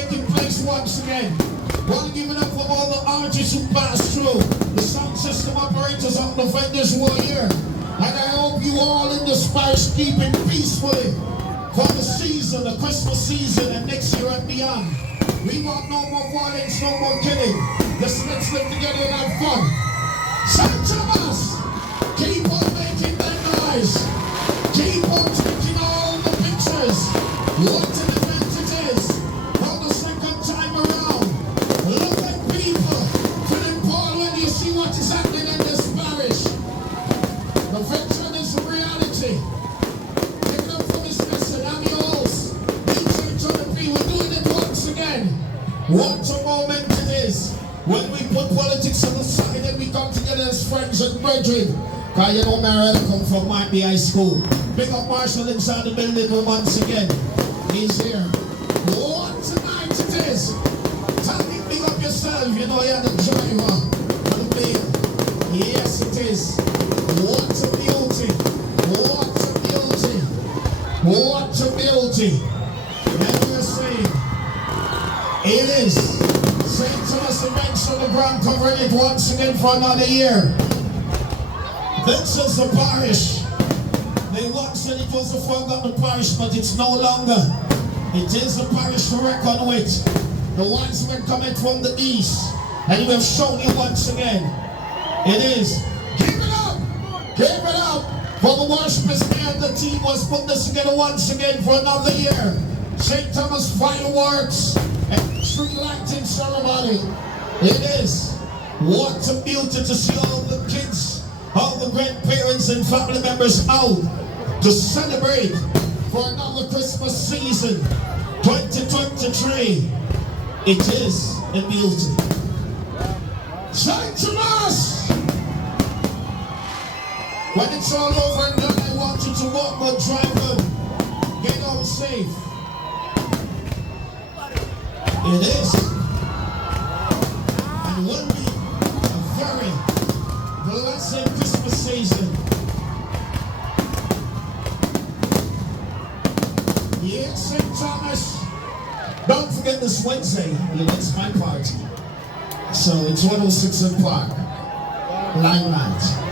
taking place once again. Want to give it up for all the artists who passed through, the sound system operators of the vendors who are here. And I hope you all in this parish keeping peacefully for the season, the Christmas season, and next year and beyond. We want no more violence, no more killing. Just let's live together and have fun. St. Thomas, keep on making that noise. Keep on taking all the pictures. What an event it is. For the second time around. Look at people. Philip Paul, when you see what is happening in this parish. The veteran is a reality. Take it up for this lesson. I'm your host. We're doing it once again. What a moment it is when we put politics on the side and we come together as friends and brethren. Because you know, Mariella come from Miami High School. Big up Marshall inside the building once again. He's here. What a night it is. Tell me, big up yourself. You know you're the driver of the veil. Yes, it is. What a beauty. What a beauty. What a beauty. It is St. Thomas events on the ground, covering it once again for another year. This is the parish. They once said it was a forgotten parish, but it's no longer. It is a parish to reckon with. The ones who are coming from the east, and we have shown you once again. It is. Give it up! Give it up! For the worshipers and the team was putting this together once again for another year. St. Thomas fireworks and tree lighting ceremony. It is. What a beauty to see all the kids, all the grandparents and family members out to celebrate for another Christmas season, 2023. It is a beauty. St. Thomas! When it's all over and done, I want you to walk or drive home. Get home safe. It is, and will be, a very blessed Christmas season. Yes, St. Thomas. Don't forget this Wednesday, it's my party. So it's 106 in Park, Limelight.